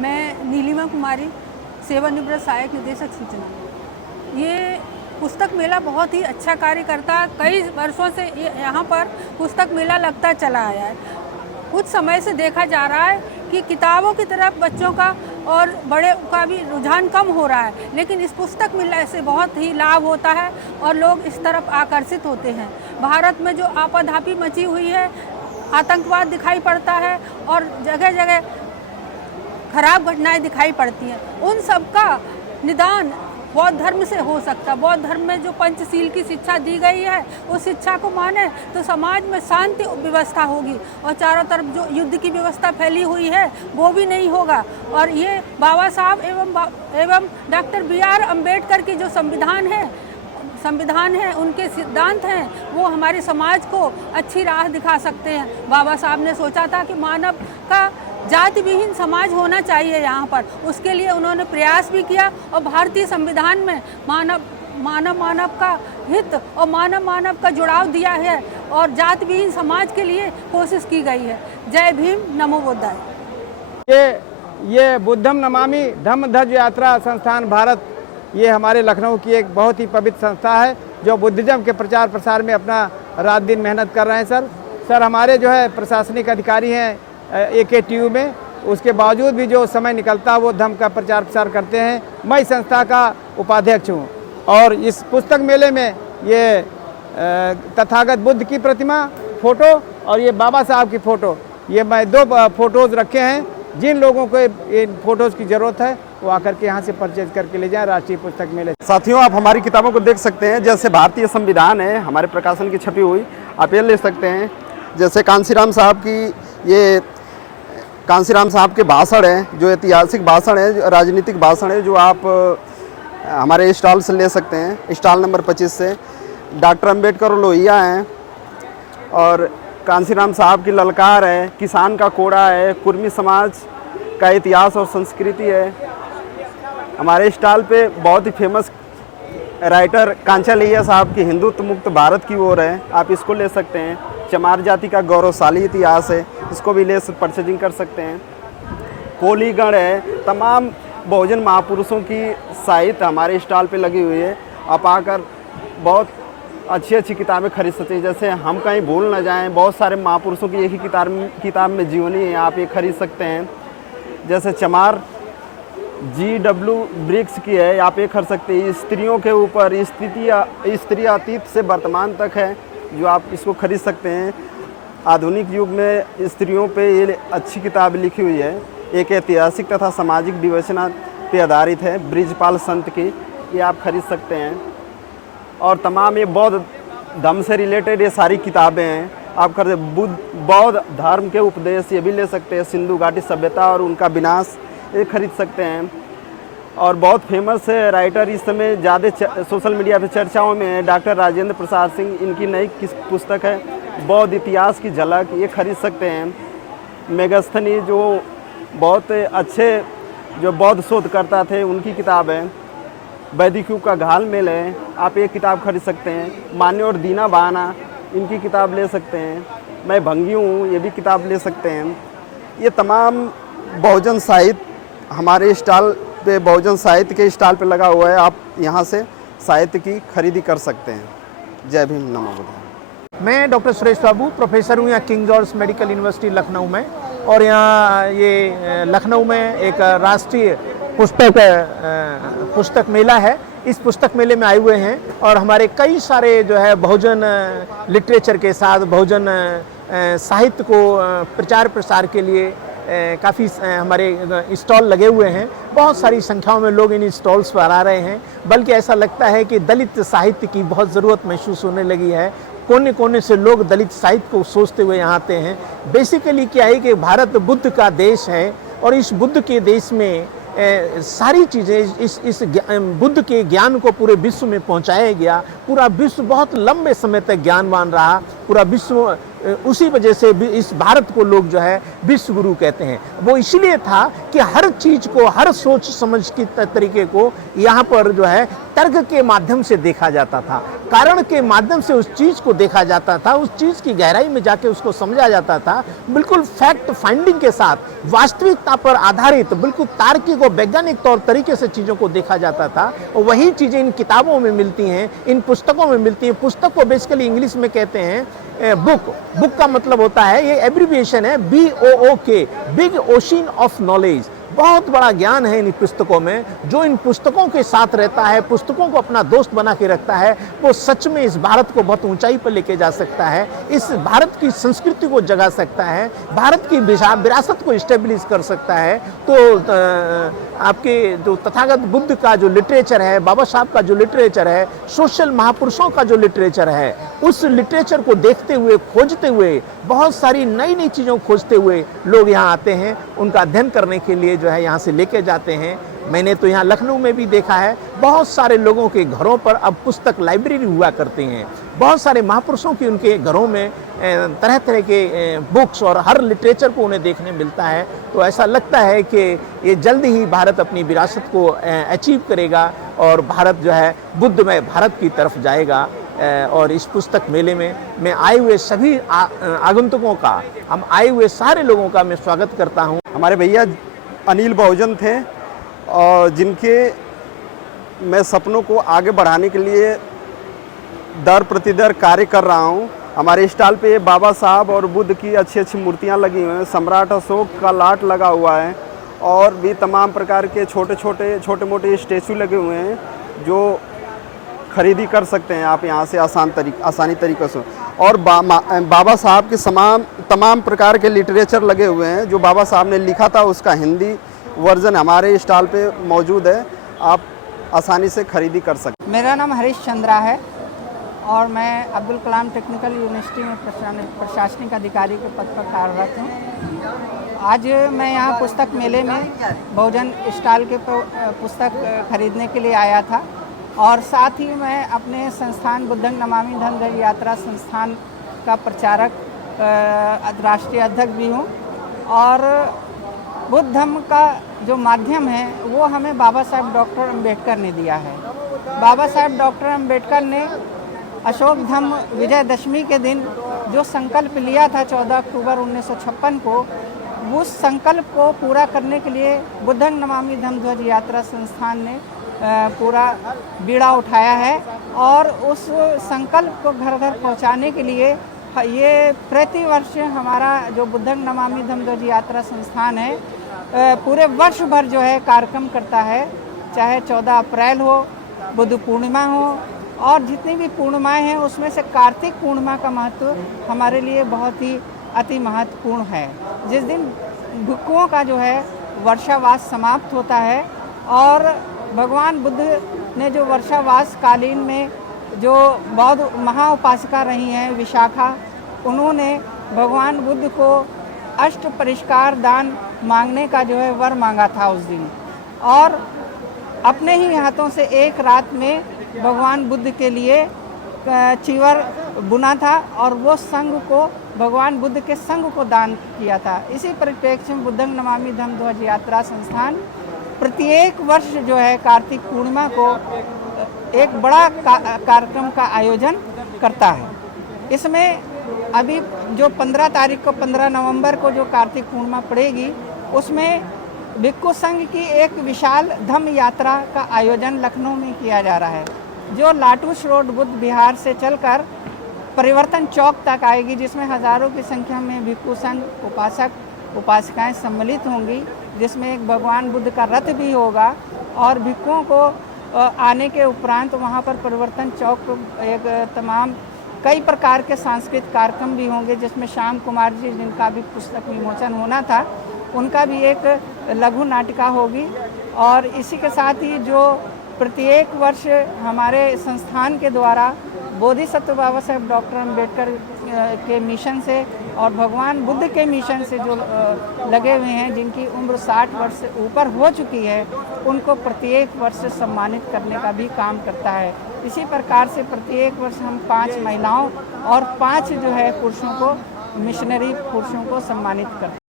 मैं नीलिमा कुमारी, सेवानिवृत्त सहायक निदेशक सूचना। ये पुस्तक मेला बहुत ही अच्छा कार्य करता है। कई वर्षों से यहाँ पर पुस्तक मेला लगता चला आया है। कुछ समय से देखा जा रहा है कि किताबों की तरफ बच्चों का और बड़े का भी रुझान कम हो रहा है, लेकिन इस पुस्तक मेले से बहुत ही लाभ होता है और लोग इस तरफ आकर्षित होते हैं। भारत में जो आपाधापी मची हुई है, आतंकवाद दिखाई पड़ता है और जगह जगह खराब घटनाएं दिखाई पड़ती हैं, उन सब का निदान बौद्ध धर्म से हो सकता। बौद्ध धर्म में जो पंचशील की शिक्षा दी गई है, उस शिक्षा को माने तो समाज में शांति व्यवस्था होगी और चारों तरफ जो युद्ध की व्यवस्था फैली हुई है वो भी नहीं होगा। और ये बाबा साहब एवं डॉक्टर BR अम्बेडकर की जो संविधान है, उनके सिद्धांत हैं, वो हमारे समाज को अच्छी राह दिखा सकते हैं। बाबा साहब ने सोचा था कि मानव का जाति विहीन समाज होना चाहिए यहाँ पर, उसके लिए उन्होंने प्रयास भी किया और भारतीय संविधान में मानव का हित और मानव का जुड़ाव दिया है और जाति विहीन समाज के लिए कोशिश की गई है। जय भीम, नमो बुद्धाय। ये बुद्धम नमामि धम्म ध्वज यात्रा संस्थान भारत, ये हमारे लखनऊ की एक बहुत ही पवित्र संस्था है जो बुद्धिज्म के प्रचार प्रसार में अपना रात दिन मेहनत कर रहे हैं। सर हमारे जो है प्रशासनिक अधिकारी हैं AKTU में, उसके बावजूद भी जो समय निकलता है वो धर्म का प्रचार प्रसार करते हैं। मैं इस संस्था का उपाध्यक्ष हूँ और इस पुस्तक मेले में ये तथागत बुद्ध की प्रतिमा फ़ोटो और ये बाबा साहब की फ़ोटो, ये मैं 2 फोटोज़ रखे हैं। जिन लोगों को इन फोटोज़ की ज़रूरत है वो आकर के यहाँ से परचेज करके ले जाएं राष्ट्रीय पुस्तक मेले। साथियों, आप हमारी किताबों को देख सकते हैं। जैसे भारतीय संविधान है हमारे प्रकाशन की छपी हुई, आप ये ले सकते हैं। जैसे कांसीराम साहब की, ये कांसीराम साहब के भाषण हैं, जो ऐतिहासिक भाषण है, जो राजनीतिक भाषण है, जो आप हमारे स्टॉल से ले सकते हैं, स्टॉल नंबर 25 से। डॉक्टर अम्बेडकर लोहिया हैं और कांसीराम साहब की ललकार है, किसान का कोड़ा है, कुर्मी समाज का इतिहास और संस्कृति है। हमारे स्टॉल पे बहुत ही फेमस राइटर कांचा लोहिया साहब की हिंदुत्व मुक्त भारत की ओर है, आप इसको ले सकते हैं। चमार जाति का गौरवशाली इतिहास है, इसको भी ले परचेजिंग कर सकते हैं। कोलीगढ़ है, तमाम बहुजन महापुरुषों की साहित्य हमारे स्टॉल पे लगी हुई है। आप आकर बहुत अच्छी अच्छी किताबें खरीद सकते हैं। जैसे हम कहीं भूल न जाएं, बहुत सारे महापुरुषों की एक ही किताब में जीवनी है, आप ये खरीद सकते हैं। जैसे चमार GW ब्रिक्स की है, आप ये खरीद सकते हैं। स्त्रियों के ऊपर स्त्री अतीत से वर्तमान तक है, जो आप इसको खरीद सकते हैं। आधुनिक युग में स्त्रियों पे ये अच्छी किताब लिखी हुई है, एक ऐतिहासिक तथा सामाजिक विवेचना पे आधारित है, ब्रिजपाल संत की, ये आप खरीद सकते हैं। और तमाम ये बौद्ध धर्म से रिलेटेड ये सारी किताबें हैं, आप खरीद। बौद्ध धर्म के उपदेश ये भी ले सकते हैं, सिंधु घाटी सभ्यता और उनका विनाश, ये खरीद सकते हैं। और बहुत फेमस है राइटर, इस समय ज़्यादा सोशल मीडिया पे चर्चाओं में है, डॉक्टर राजेंद्र प्रसाद सिंह, इनकी नई पुस्तक है बौद्ध इतिहास की झलक, ये खरीद सकते हैं। मेगस्थनी जो बहुत अच्छे जो बौद्ध शोधकर्ता थे, उनकी किताब है। वैदिक युग का घालमेल है, आप ये किताब खरीद सकते हैं। मान्य और दीना बहाना, इनकी किताब ले सकते हैं। मैं भंगी हूँ, ये भी किताब ले सकते हैं। ये तमाम बहुजन साहित्य हमारे स्टॉल पे, बहुजन साहित्य के स्टॉल पे लगा हुआ है, आप यहाँ से साहित्य की खरीदी कर सकते हैं। जय भीम, नमो बुद्धाय। मैं डॉक्टर सुरेश बाबू, प्रोफेसर हूँ यहाँ king George medical university Lucknow में, और यहाँ ये लखनऊ में एक राष्ट्रीय पुस्तक मेला है। इस पुस्तक मेले में आए हुए हैं और हमारे कई सारे जो है बहुजन लिटरेचर के साथ बहुजन साहित्य को प्रचार प्रसार के लिए काफ़ी हमारे स्टॉल लगे हुए हैं। बहुत सारी संख्याओं में लोग इन स्टॉल्स पर आ रहे हैं, बल्कि ऐसा लगता है कि दलित साहित्य की बहुत ज़रूरत महसूस होने लगी है। कोने कोने से लोग दलित साहित्य को सोचते हुए यहाँ आते हैं। बेसिकली क्या है कि भारत बुद्ध का देश है और इस बुद्ध के देश में सारी चीज़ें इस बुद्ध के ज्ञान को पूरे विश्व में पहुँचाया गया। पूरा विश्व बहुत लंबे समय तक ज्ञानवान रहा, पूरा विश्व उसी वजह से भी इस भारत को लोग जो है विश्व गुरु कहते हैं। वो इसलिए था कि हर चीज को, हर सोच समझ की तरीके को यहाँ पर जो है तर्क के माध्यम से देखा जाता था, कारण के माध्यम से उस चीज को देखा जाता था, उस चीज की गहराई में जाके उसको समझा जाता था, बिल्कुल फैक्ट फाइंडिंग के साथ, वास्तविकता पर आधारित, बिल्कुल तार्किक और वैज्ञानिक तौर तरीके से चीजों को देखा जाता था। और वही चीजें इन किताबों में मिलती हैं, इन पुस्तकों में मिलती हैं। पुस्तक को बेसिकली इंग्लिश में कहते हैं बुक। बुक का मतलब होता है, ये एब्रिविएशन है BOOK, big ocean of knowledge. बहुत बड़ा ज्ञान है इन पुस्तकों में। जो इन पुस्तकों के साथ रहता है, पुस्तकों को अपना दोस्त बना के रखता है, वो सच में इस भारत को बहुत ऊंचाई पर लेके जा सकता है, इस भारत की संस्कृति को जगा सकता है, भारत की विरासत को इस्टेब्लिश कर सकता है। तो आपके जो तथागत बुद्ध का जो लिटरेचर है, बाबा साहब का जो लिटरेचर है, सोशल महापुरुषों का जो लिटरेचर है, उस लिटरेचर को देखते हुए, खोजते हुए, बहुत सारी नई नई चीज़ों को खोजते हुए लोग यहाँ आते हैं, उनका अध्ययन करने के लिए जो है यहाँ से लेके जाते हैं। मैंने तो यहाँ लखनऊ में भी देखा है, बहुत सारे लोगों के घरों पर अब पुस्तक लाइब्रेरी हुआ करते हैं। बहुत सारे महापुरुषों की उनके घरों में तरह तरह के बुक्स और हर लिटरेचर को उन्हें देखने मिलता है। तो ऐसा लगता है कि ये जल्द ही भारत अपनी विरासत को अचीव करेगा और भारत जो है बुद्धमय भारत की तरफ जाएगा। और इस पुस्तक मेले में मैं आए हुए सभी आगंतुकों का, हम आए हुए सारे लोगों का मैं स्वागत करता हूँ। हमारे भैया अनिल बहुजन थे और जिनके मैं सपनों को आगे बढ़ाने के लिए दर प्रतिदर कार्य कर रहा हूँ। हमारे स्टॉल पे बाबा साहब और बुद्ध की अच्छी अच्छी मूर्तियाँ लगी हुई हैं, सम्राट अशोक का लाट लगा हुआ है और भी तमाम प्रकार के छोटे मोटे स्टेचू लगे हुए हैं जो खरीदी कर सकते हैं आप यहाँ से आसानी तरीक़े से। और बाबा साहब के तमाम प्रकार के लिटरेचर लगे हुए हैं। जो बाबा साहब ने लिखा था उसका हिंदी वर्जन हमारे स्टॉल पे मौजूद है, आप आसानी से खरीदी कर सकते हैं। मेरा नाम हरीश चंद्रा है और मैं अब्दुल कलाम टेक्निकल यूनिवर्सिटी में प्रशासनिक अधिकारी के पद पर कार्यरत हूँ। आज मैं यहाँ पुस्तक मेले में बहुजन स्टॉल के पुस्तक खरीदने के लिए आया था और साथ ही मैं अपने संस्थान बुद्धं नमामि धम्म यात्रा संस्थान का प्रचारक राष्ट्रीय अध्यक्ष भी हूँ। और बुद्ध धम्म का जो माध्यम है वो हमें बाबा साहब डॉक्टर अम्बेडकर ने दिया है। बाबा साहब डॉक्टर अम्बेडकर ने अशोक धम्म विजयदशमी के दिन जो संकल्प लिया था 14 अक्टूबर 1956 को, उस संकल्प को पूरा करने के लिए बुद्धं नमामि धम्म यात्रा संस्थान ने पूरा बीड़ा उठाया है और उस संकल्प को घर घर पहुंचाने के लिए ये प्रति वर्ष हमारा जो बुद्धं नमामि धम्म यात्रा संस्थान है पूरे वर्ष भर जो है कार्यक्रम करता है। चाहे 14 अप्रैल हो, बुद्ध पूर्णिमा हो और जितनी भी पूर्णिमाएँ हैं उसमें से कार्तिक पूर्णिमा का महत्व हमारे लिए बहुत ही अति महत्वपूर्ण है। जिस दिन भिक्षुओं का जो है वर्षावास समाप्त होता है और भगवान बुद्ध ने जो वर्षावास कालीन में जो बौद्ध महाउपासिका रही हैं विशाखा, उन्होंने भगवान बुद्ध को अष्ट परिष्कार दान मांगने का जो है वर मांगा था उस दिन और अपने ही हाथों से एक रात में भगवान बुद्ध के लिए चीवर बुना था और वो संघ को भगवान बुद्ध के संघ को दान किया था। इसी परिप्रेक्ष्य में बुद्धं नमामि धम्म यात्रा संस्थान प्रत्येक वर्ष जो है कार्तिक पूर्णिमा को एक बड़ा कार्यक्रम का आयोजन करता है। इसमें अभी जो 15 तारीख को 15 नवंबर को जो कार्तिक पूर्णिमा पड़ेगी उसमें भिक्षु संघ की एक विशाल धम्म यात्रा का आयोजन लखनऊ में किया जा रहा है जो लाटूस रोड बुद्ध विहार से चलकर परिवर्तन चौक तक आएगी, जिसमें हज़ारों की संख्या में भिक्षु संघ उपासक उपासिकाएं सम्मिलित होंगी, जिसमें एक भगवान बुद्ध का रथ भी होगा और भिक्षुओं को आने के उपरांत वहाँ पर परिवर्तन चौक एक तमाम कई प्रकार के सांस्कृतिक कार्यक्रम भी होंगे, जिसमें श्याम कुमार जी जिनका भी पुस्तक विमोचन होना था उनका भी एक लघु नाटिका होगी। और इसी के साथ ही जो प्रत्येक वर्ष हमारे संस्थान के द्वारा बोधिसत्व बाबा साहेब डॉक्टर अम्बेडकर के मिशन से और भगवान बुद्ध के मिशन से जो लगे हुए हैं जिनकी उम्र 60 वर्ष से ऊपर हो चुकी है, उनको प्रत्येक वर्ष सम्मानित करने का भी काम करता है। इसी प्रकार से प्रत्येक वर्ष हम 5 महिलाओं और 5 जो है पुरुषों को मिशनरी पुरुषों को सम्मानित करते हैं।